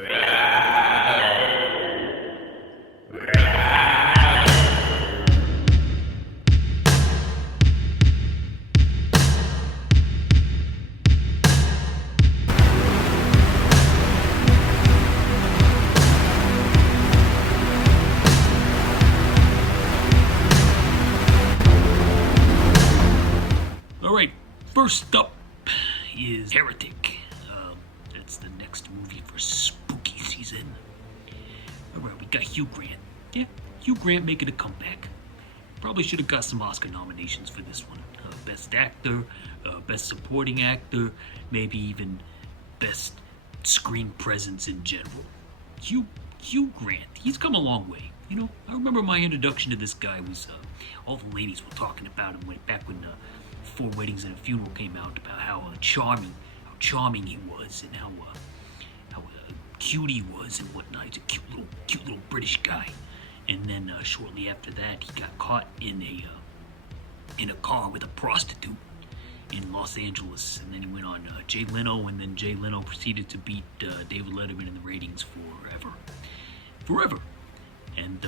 Alright, first up is Heretic. That's the next movie for spooky season. Alright, we got Hugh Grant. Yeah, Hugh Grant making a comeback. Probably should have got some Oscar nominations for this one. Best Actor, Best Supporting Actor, maybe even Best Screen Presence in general. Hugh Grant, he's come a long way. You know, I remember my introduction to this guy was all the ladies were talking about him back when Four Weddings and a Funeral came out, about how charming he was, and how cute he was and whatnot. He's a cute little British guy. And then shortly after that, he got caught in a car with a prostitute in Los Angeles, and then he went on Jay Leno, and then Jay Leno proceeded to beat David Letterman in the ratings forever. And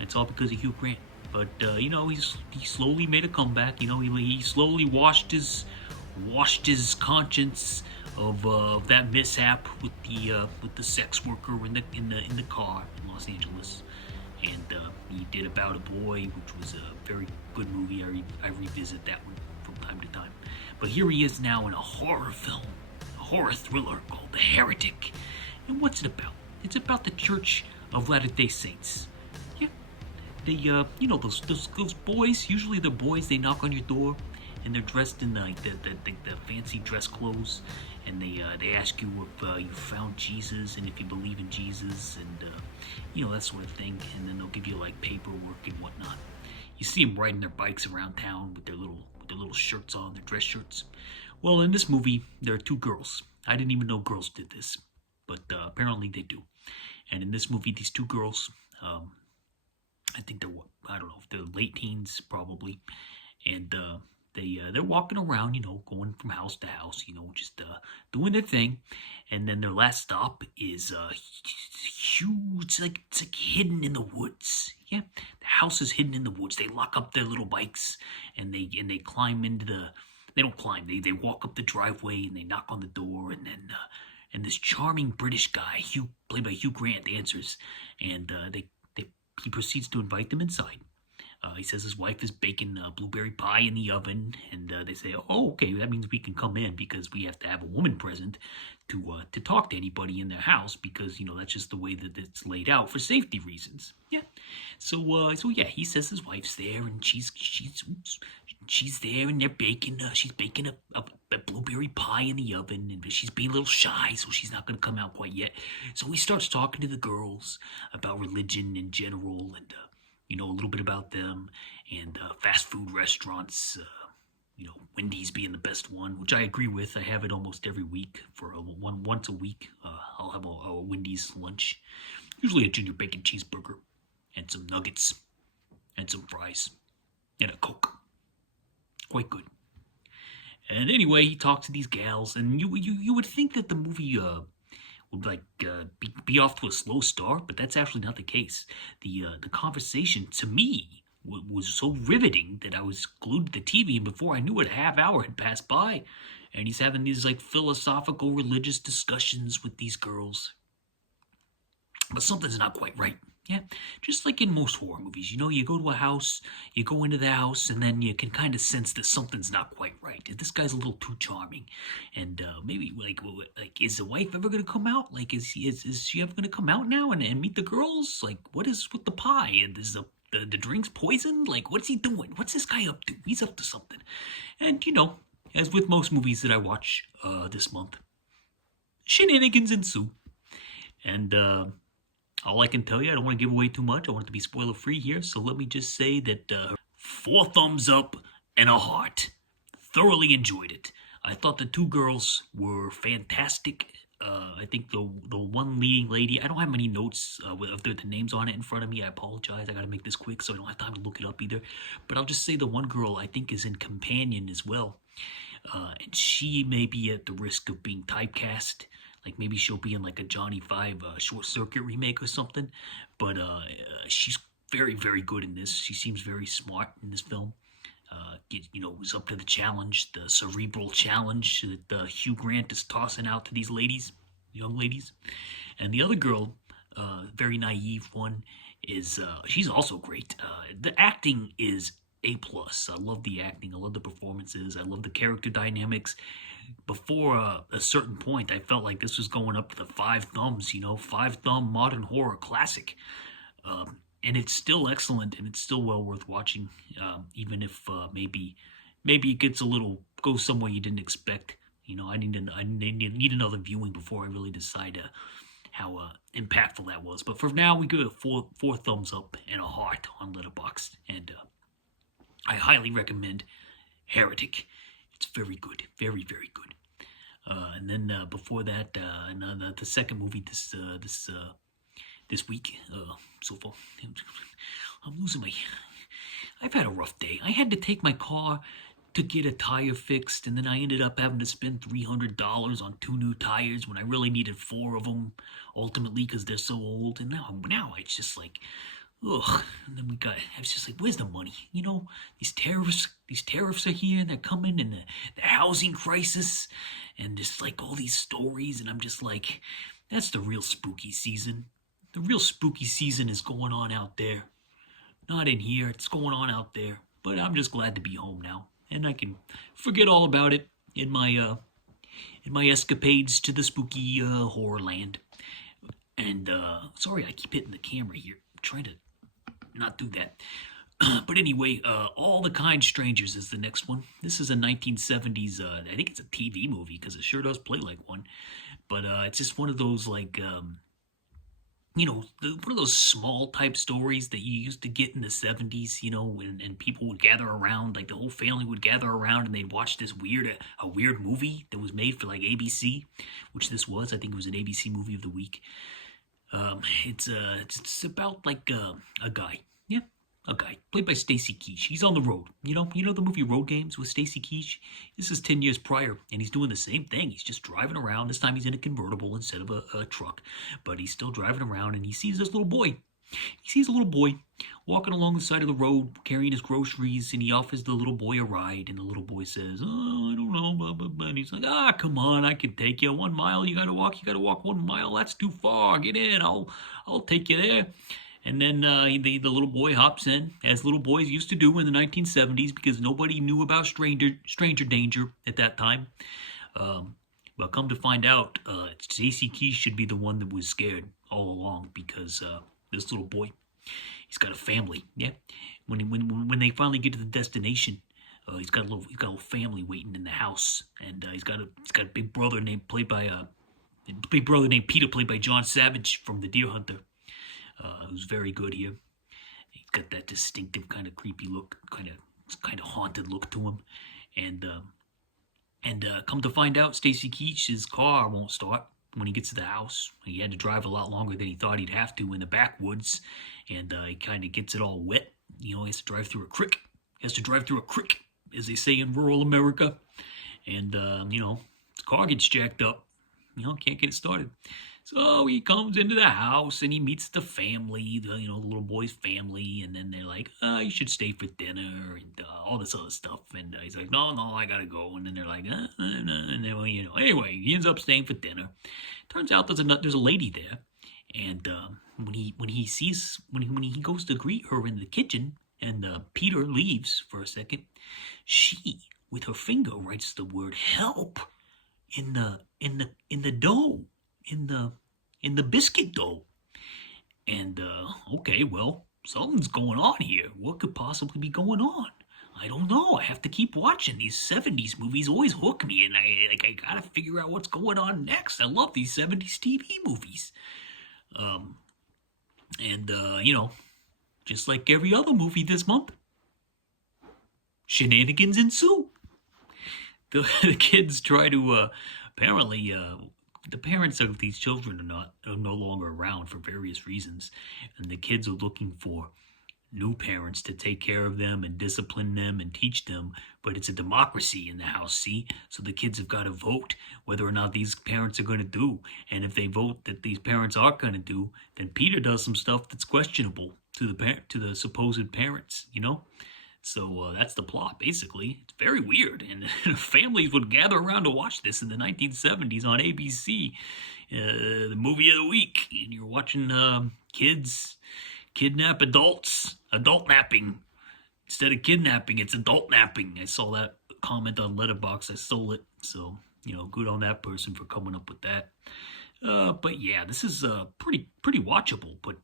it's all because of Hugh Grant. But you know, he slowly made a comeback. You know, he slowly washed his conscience of that mishap with the sex worker in the car in Los Angeles. And he did About a Boy, which was a very good movie. I revisit that one from time to time. But here he is now in a horror film, a horror thriller called The Heretic. And what's it about? It's about the Church of Latter-day Saints. Yeah, they you know those boys. Usually the boys, they knock on your door, and they're dressed in the fancy dress clothes, and they ask you if you found Jesus and if you believe in Jesus, and you know, that sort of thing. And then they'll give you like paperwork and whatnot. You see them riding their bikes around town with their little shirts on, their dress shirts. Well, in this movie, there are two girls. I didn't even know girls did this, but apparently they do. And in this movie, these two girls, I think I don't know if they're late teens probably, and they're walking around, you know, going from house to house, you know, just doing their thing. And then their last stop is huge, it's like hidden in the woods. Yeah, the house is hidden in the woods. They lock up their little bikes, and they climb into the. They don't climb. They walk up the driveway, and they knock on the door, and then and this charming British guy, played by Hugh Grant, answers, and he proceeds to invite them inside. He says his wife is baking blueberry pie in the oven, and they say, "Oh, okay, that means we can come in because we have to have a woman present to talk to anybody in their house, because you know that's just the way that it's laid out for safety reasons." Yeah. So yeah, he says his wife's there, and she's there, and they're baking. She's baking a blueberry pie in the oven, and she's being a little shy, so she's not going to come out quite yet. So he starts talking to the girls about religion in general, and you know, a little bit about them, and fast food restaurants, you know, Wendy's being the best one, which I agree with. I have it almost every week once a week. I'll have a Wendy's lunch, usually a junior bacon cheeseburger, and some nuggets, and some fries, and a Coke. Quite good. And anyway, he talks to these gals, and you would think that the movie would be off to a slow start, but that's actually not the case. The conversation to me was so riveting that I was glued to the TV, and before I knew it, a half hour had passed by, and he's having these like philosophical religious discussions with these girls. But something's not quite right. Yeah, just like in most horror movies, you know, you go to a house, you go into the house, and then you can kind of sense that something's not quite right. This guy's a little too charming, and maybe like is the wife ever gonna come out? Like, is she ever gonna come out now and meet the girls? Like, what is with the pie? And is the drinks poisoned? Like, what's he doing? What's this guy up to? He's up to something. And you know, as with most movies that I watch this month, shenanigans ensue, and all I can tell you, I don't want to give away too much. I want it to be spoiler free here. So let me just say that 4 thumbs up and a heart. Thoroughly enjoyed it. I thought the two girls were fantastic. I think the one leading lady, I don't have many notes with the names on it in front of me. I apologize. I got to make this quick so I don't have time to look it up either. But I'll just say the one girl I think is in Companion as well. And she may be at the risk of being typecast. Like maybe she'll be in like a Johnny Five Short Circuit remake or something. But she's very, very good in this. She seems very smart in this film. Was up to the challenge, the cerebral challenge that Hugh Grant is tossing out to these ladies, young ladies. And the other girl, very naive one, is she's also great. The acting is A+. I love the acting. I love the performances. I love the character dynamics. Before a certain point, I felt like this was going up to the five thumbs. Five thumb modern horror classic. And it's still excellent, and it's still well worth watching, even if maybe it gets goes somewhere you didn't expect. I need another viewing before I really decide how impactful that was. But for now, we give it four thumbs up and a heart on Letterboxd, and I highly recommend Heretic. It's very good, very, very good. And then before that, the second movie this week, so far, I'm losing my. I've had a rough day. I had to take my car to get a tire fixed, and then I ended up having to spend $300 on 2 new tires when I really needed 4 of them, ultimately, because they're so old. And now it's just like, ugh. And then I was just like, where's the money? These tariffs are here, and they're coming, and the housing crisis, and just like all these stories, and I'm just like, that's the real spooky season. The real spooky season is going on out there. Not in here, it's going on out there. But I'm just glad to be home now. And I can forget all about it in my escapades to the spooky horror land. And sorry I keep hitting the camera here. I'm trying to not do that. But anyway, All the Kind Strangers is the next one. This is a 1970s, I think it's a TV movie because it sure does play like one. But it's just one of those like one of those small type stories that you used to get in the 70s, and people would gather around, like the whole family would gather around and they'd watch this a weird movie that was made for like ABC, which this was. I think it was an ABC movie of the week. It's about like a guy. Yeah. A guy played by Stacy Keach. He's on the road. You know the movie Road Games with Stacy Keach? This is 10 years prior, and he's doing the same thing. He's just driving around. This time he's in a convertible instead of a truck, but he's still driving around, and he sees this little boy. He sees a little boy walking along the side of the road carrying his groceries, and he offers the little boy a ride, and the little boy says, "Oh, I don't know, blah, blah, blah." And he's like, come on, I can take you 1 mile. You gotta walk 1 mile. That's too far. Get in. I'll take you there. And then the little boy hops in, as little boys used to do in the 1970s, because nobody knew about stranger danger at that time. But come to find out, Stacy Keach should be the one that was scared all along, because this little boy, he's got a family. Yeah, when they finally get to the destination, he's got a little family waiting in the house, and he's got a big brother played by Peter, played by John Savage from The Deer Hunter. Who's very good here. He's got that distinctive kind of creepy look, kind of haunted look to him, and come to find out, Stacy Keach's car won't start when he gets to the house. He had to drive a lot longer than he thought he'd have to in the backwoods, and he kind of gets it all wet. He has to drive through a creek. As they say in rural America, and his car gets jacked up. Can't get it started. So he comes into the house and he meets the family, the little boy's family, and then they're like, you should stay for dinner and all this other stuff. And he's like, no, I gotta go. And then they're like, and then, anyway, he ends up staying for dinner. Turns out there's a lady there, and when he goes to greet her in the kitchen, and Peter leaves for a second, she with her finger writes the word help in the dough. In the biscuit dough. And okay, well, something's going on here. What could possibly be going on? I don't know. I have to keep watching. These 70s movies always hook me, and I gotta figure out what's going on next. I love these 70s TV movies. Just like every other movie this month, shenanigans ensue. The kids try to apparently the parents of these children are no longer around for various reasons, and the kids are looking for new parents to take care of them and discipline them and teach them. But it's a democracy in the house, see? So the kids have got to vote whether or not these parents are going to do. And if they vote that these parents are going to do, then Peter does some stuff that's questionable to the supposed parents, you know? So that's the plot, basically. It's very weird, and families would gather around to watch this in the 1970s on ABC, the movie of the week. And you're watching kids kidnap adults, adult napping. Instead of kidnapping, it's adult napping. I saw that comment on Letterboxd. I stole it, so good on that person for coming up with that. But yeah, this is pretty watchable, but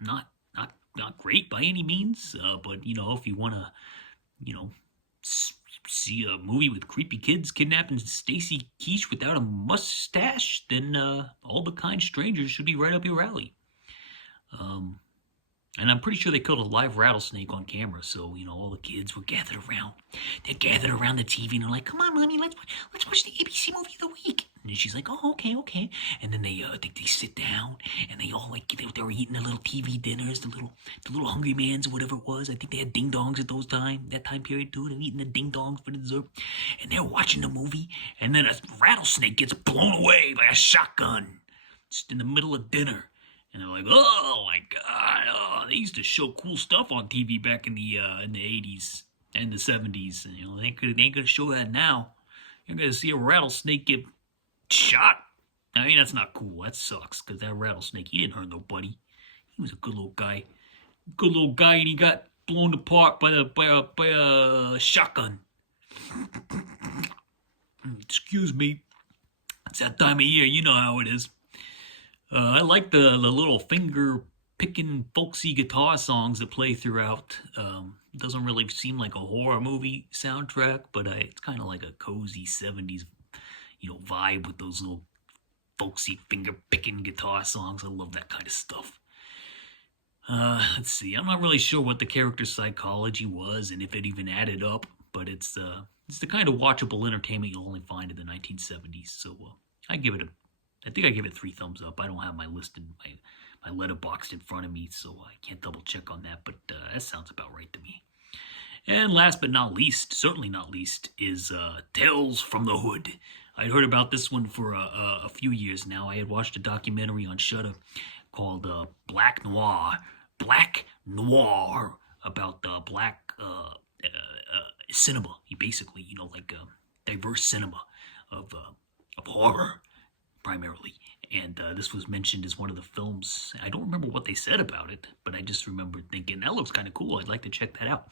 not great by any means. But if you want to, see a movie with creepy kids kidnapping Stacy Keach without a mustache, then All the Kind Strangers should be right up your alley. And I'm pretty sure they killed a live rattlesnake on camera, so all the kids were gathered around. They're gathered around the TV and they're like, "Come on, mommy, let's watch the ABC movie of the week." And then she's like, "Oh, okay." And then they sit down and they all they were eating their little TV dinners, the little Hungry Mans or whatever it was. I think they had ding dongs at that time period too. They were eating the ding dongs for the dessert, and they're watching the movie. And then a rattlesnake gets blown away by a shotgun just in the middle of dinner. And they're like, "Oh my God! Oh, they used to show cool stuff on TV back in the 80s and the 70s. And, they ain't gonna show that now. You're gonna see a rattlesnake get shot. I mean, that's not cool. That sucks. Cause that rattlesnake, he didn't hurt nobody. He was a good little guy, and he got blown apart by a shotgun. Excuse me. It's that time of year. You know how it is." I like the little finger-picking folksy guitar songs that play throughout. It doesn't really seem like a horror movie soundtrack, but it's kind of like a cozy 70s, vibe with those little folksy finger-picking guitar songs. I love that kind of stuff. Let's see. I'm not really sure what the character's psychology was and if it even added up, but it's the kind of watchable entertainment you'll only find in the 1970s. So I think I give it 3 thumbs up. I don't have my list in my Letterboxd in front of me, so I can't double check on that, but that sounds about right to me. And last but not least, certainly not least, is Tales from the Hood. I'd heard about this one for a few years now. I had watched a documentary on Shudder called Black Noir, about black cinema. Basically, diverse cinema of horror, primarily. And this was mentioned as one of the films. I don't remember what they said about it, but I just remember thinking, that looks kind of cool. I'd like to check that out.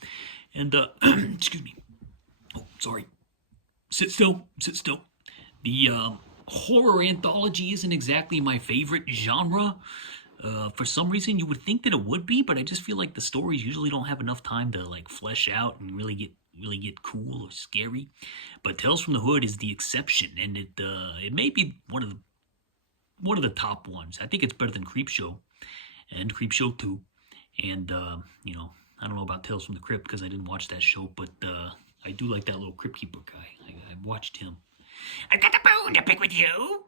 And, excuse me. Oh, sorry. Sit still. The horror anthology isn't exactly my favorite genre. For some reason, you would think that it would be, but I just feel like the stories usually don't have enough time to flesh out and really get cool or scary. But Tales from the Hood is the exception, and it may be one of the top ones. I think it's better than Creepshow and Creepshow 2. And I don't know about Tales from the Crypt because I didn't watch that show, but I do like that little Crypt Keeper guy. I watched him. "I've got a bone to pick with you."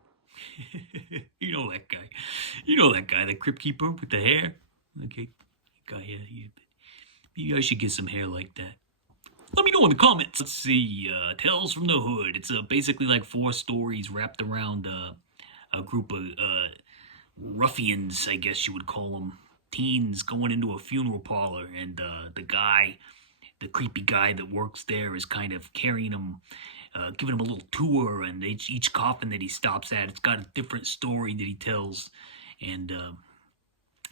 You know that guy, the Crypt Keeper with the hair. Okay, guy here. Maybe I should get some hair like that. Let me know in the comments. Let's see, Tales from the Hood. It's basically like 4 stories wrapped around a group of ruffians, I guess you would call them, teens going into a funeral parlor, and the creepy guy that works there is kind of carrying them, giving them a little tour, and each coffin that he stops at, it's got a different story that he tells, and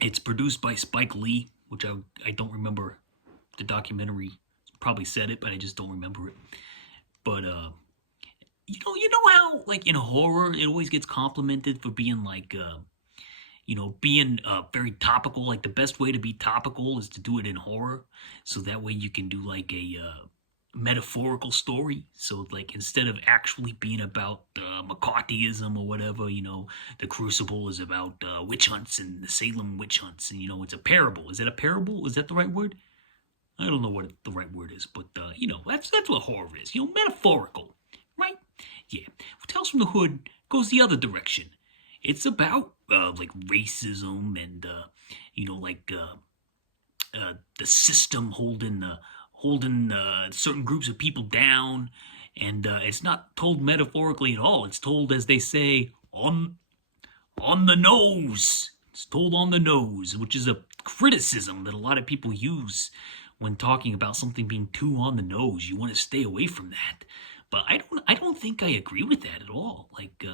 it's produced by Spike Lee, which I don't remember the documentary. Probably said it, but I just don't remember it. But you know how in horror it always gets complimented for being being very topical. Like the best way to be topical is to do it in horror, so that way you can do a metaphorical story. So instead of actually being about McCarthyism or whatever, the Crucible is about witch hunts and the Salem witch hunts, and it's a parable. Is it a parable? Is that the right word? I don't know what the right word is, but that's what horror is. Metaphorical, right? Yeah. Tales from the Hood goes the other direction. It's about racism and the system holding certain groups of people down, and it's not told metaphorically at all. It's told, as they say, on the nose. It's told on the nose, which is a criticism that a lot of people use when talking about something being too on the nose. You want to stay away from that. But I don't think I agree with that at all. Like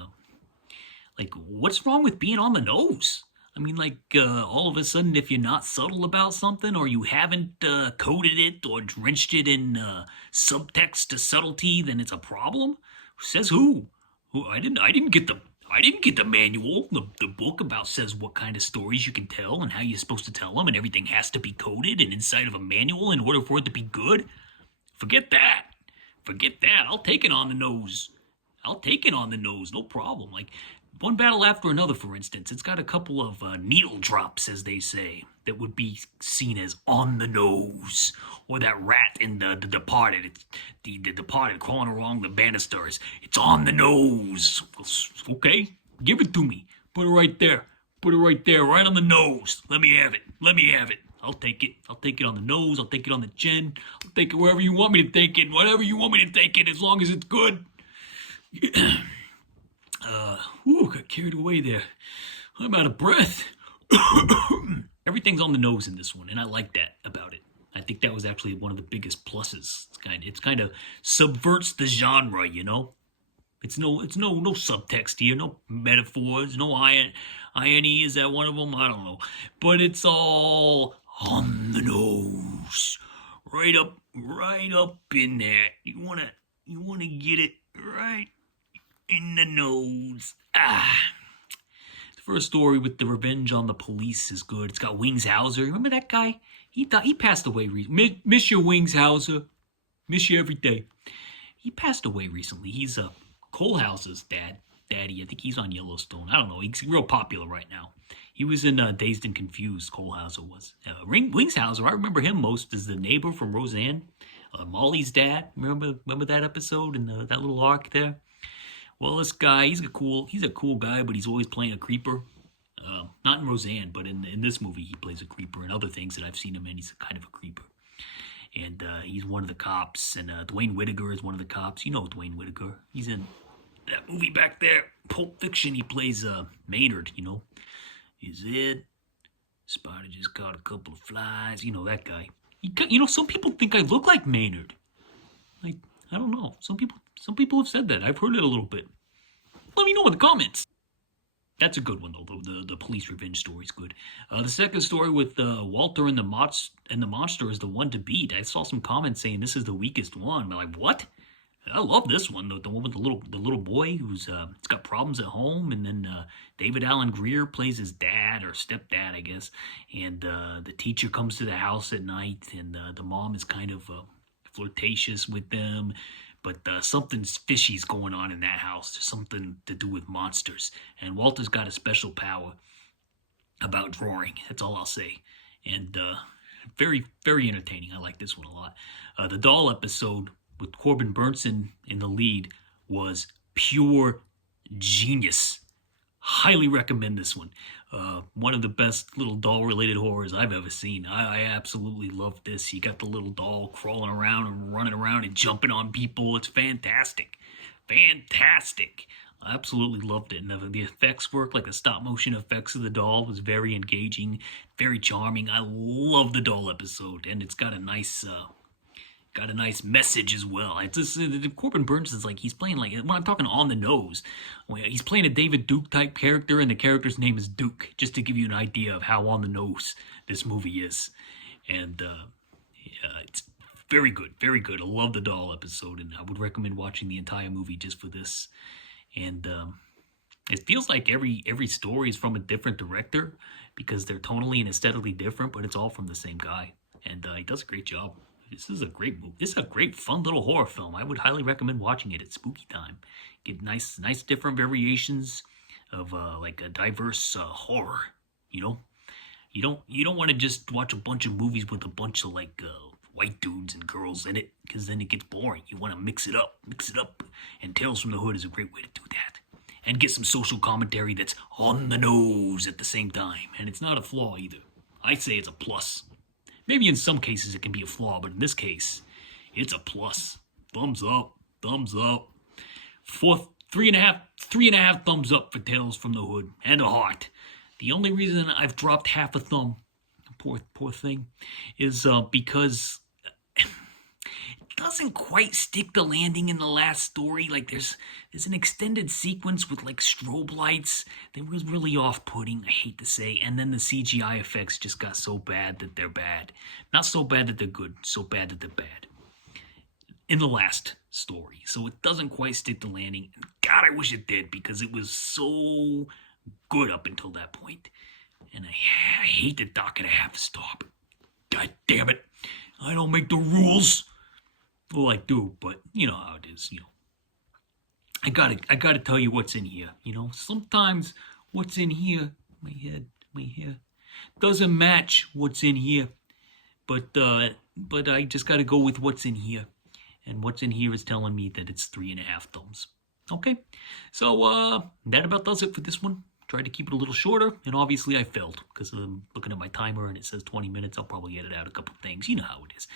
what's wrong with being on the nose? I mean, all of a sudden, if you're not subtle about something, or you haven't coded it or drenched it in subtext to subtlety, then it's a problem. Says who? Who? I didn't get the manual. The book about says what kind of stories you can tell and how you're supposed to tell them, and everything has to be coded and inside of a manual in order for it to be good. Forget that. Forget that. I'll take it on the nose. I'll take it on the nose, no problem. Like one battle after another, for instance. It's got a couple of needle drops, as they say, that would be seen as on the nose. Or that rat in the Departed. It's the Departed crawling along the banisters. It's on the nose. Okay, give it to me. Put it right there. Put it right there, right on the nose. Let me have it. Let me have it. I'll take it. I'll take it on the nose. I'll take it on the chin. I'll take it wherever you want me to take it. Whatever you want me to take it, as long as it's good. Got carried away there. I'm out of breath. Everything's on the nose in this one, and I like that about it. I think that was actually one of the biggest pluses. It's kind of subverts the genre, you know. It's no subtext here, no metaphors, no irony. Is that one of them? I don't know, but it's all on the nose, right up in there. You wanna get it right in the nose. The first story with the revenge on the police is good. It's got Wings Hauser. Remember that guy? He passed away recently. Miss you, Wings Hauser. Miss you every day. He passed away recently. He's Cole Hauser's daddy. I think he's on Yellowstone. I don't know. He's real popular right now. He was in Dazed and Confused. Cole Hauser was. Wings Hauser, I remember him most as the neighbor from Roseanne. Molly's dad. Remember that episode and that little arc there? Well, this guy, he's a cool guy, but he's always playing a creeper. Not in Roseanne, but in this movie, he plays a creeper. And other things that I've seen him in, he's kind of a creeper. And he's one of the cops. And Dwayne Whittaker is one of the cops. You know Dwayne Whittaker. He's in that movie back there, Pulp Fiction. He plays Maynard, you know. Is it? Spider just caught a couple of flies. You know that guy. Some people think I look like Maynard. Like, I don't know. Some people have said that. I've heard it a little bit. Let me know in the comments. That's a good one, though. The police revenge story is good. The second story with Walter and the monster is the one to beat. I saw some comments saying this is the weakest one. I'm like, what? I love this one, though. The one with the little boy who's it's got problems at home, and then David Alan Grier plays his dad or stepdad, I guess. And the teacher comes to the house at night, and the mom is kind of flirtatious with them. But something's fishy's going on in that house. There's something to do with monsters. And Walter's got a special power about drawing. That's all I'll say. And very, very entertaining. I like this one a lot. The doll episode with Corbin Burnson in the lead was pure genius. Highly recommend this one. One of the best little doll-related horrors I've ever seen. I absolutely love this. You got the little doll crawling around and running around and jumping on people. It's fantastic. Fantastic. I absolutely loved it. And the effects work, like the stop-motion effects of the doll, was very engaging, very charming. I love the doll episode, and it's got a nice message as well. It's just, Corbin Burns is like, he's playing like, when I'm talking on the nose, he's playing a David Duke type character, and the character's name is Duke, just to give you an idea of how on the nose this movie is. And it's very good, very good. I love the doll episode, and I would recommend watching the entire movie just for this. And it feels like every story is from a different director, because they're tonally and aesthetically different, but it's all from the same guy. And he does a great job. This is a great movie. This is a great, fun little horror film. I would highly recommend watching it at spooky time. Get nice different variations of like a diverse horror. You know, you don't want to just watch a bunch of movies with a bunch of like white dudes and girls in it, because then it gets boring. You want to mix it up. And Tales from the Hood is a great way to do that. And get some social commentary that's on the nose at the same time. And it's not a flaw either. I say it's a plus. Maybe in some cases it can be a flaw, but in this case, it's a plus. Thumbs up, thumbs up. Fourth, three and a half thumbs up for Tales from the Hood and a heart. The only reason I've dropped half a thumb, poor thing, is because it doesn't quite stick the landing in the last story. Like there's an extended sequence with like strobe lights that was really off-putting, I hate to say, and then the CGI effects just got so bad that they're bad. Not so bad that they're good, so bad that they're bad. In the last story. So it doesn't quite stick the landing. And God, I wish it did, because it was so good up until that point. And I hate that Doc and I have to stop. God damn it. I don't make the rules. Well, I do, but you know how it is, I gotta tell you what's in here, Sometimes what's in here, my hair, doesn't match what's in here. But I just gotta go with what's in here. And what's in here is telling me that it's 3.5 thumbs. Okay, so that about does it for this one. Tried to keep it a little shorter, and obviously I failed, because I'm looking at my timer and it says 20 minutes. I'll probably edit out a couple things. You know how it is.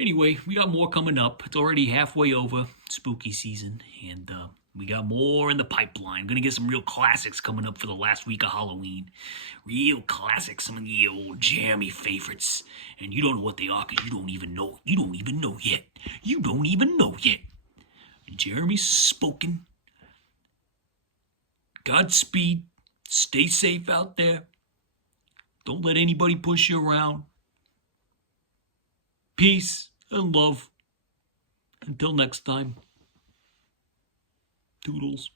Anyway, we got more coming up. It's already halfway over spooky season, and we got more in the pipeline. Gonna get some real classics coming up for the last week of Halloween. Real classics, some of the old jammy favorites. And you don't know what they are, because you don't even know. You don't even know yet. You don't even know yet. Jeremy's spoken. Godspeed. Stay safe out there. Don't let anybody push you around. Peace and love. Until next time. Toodles.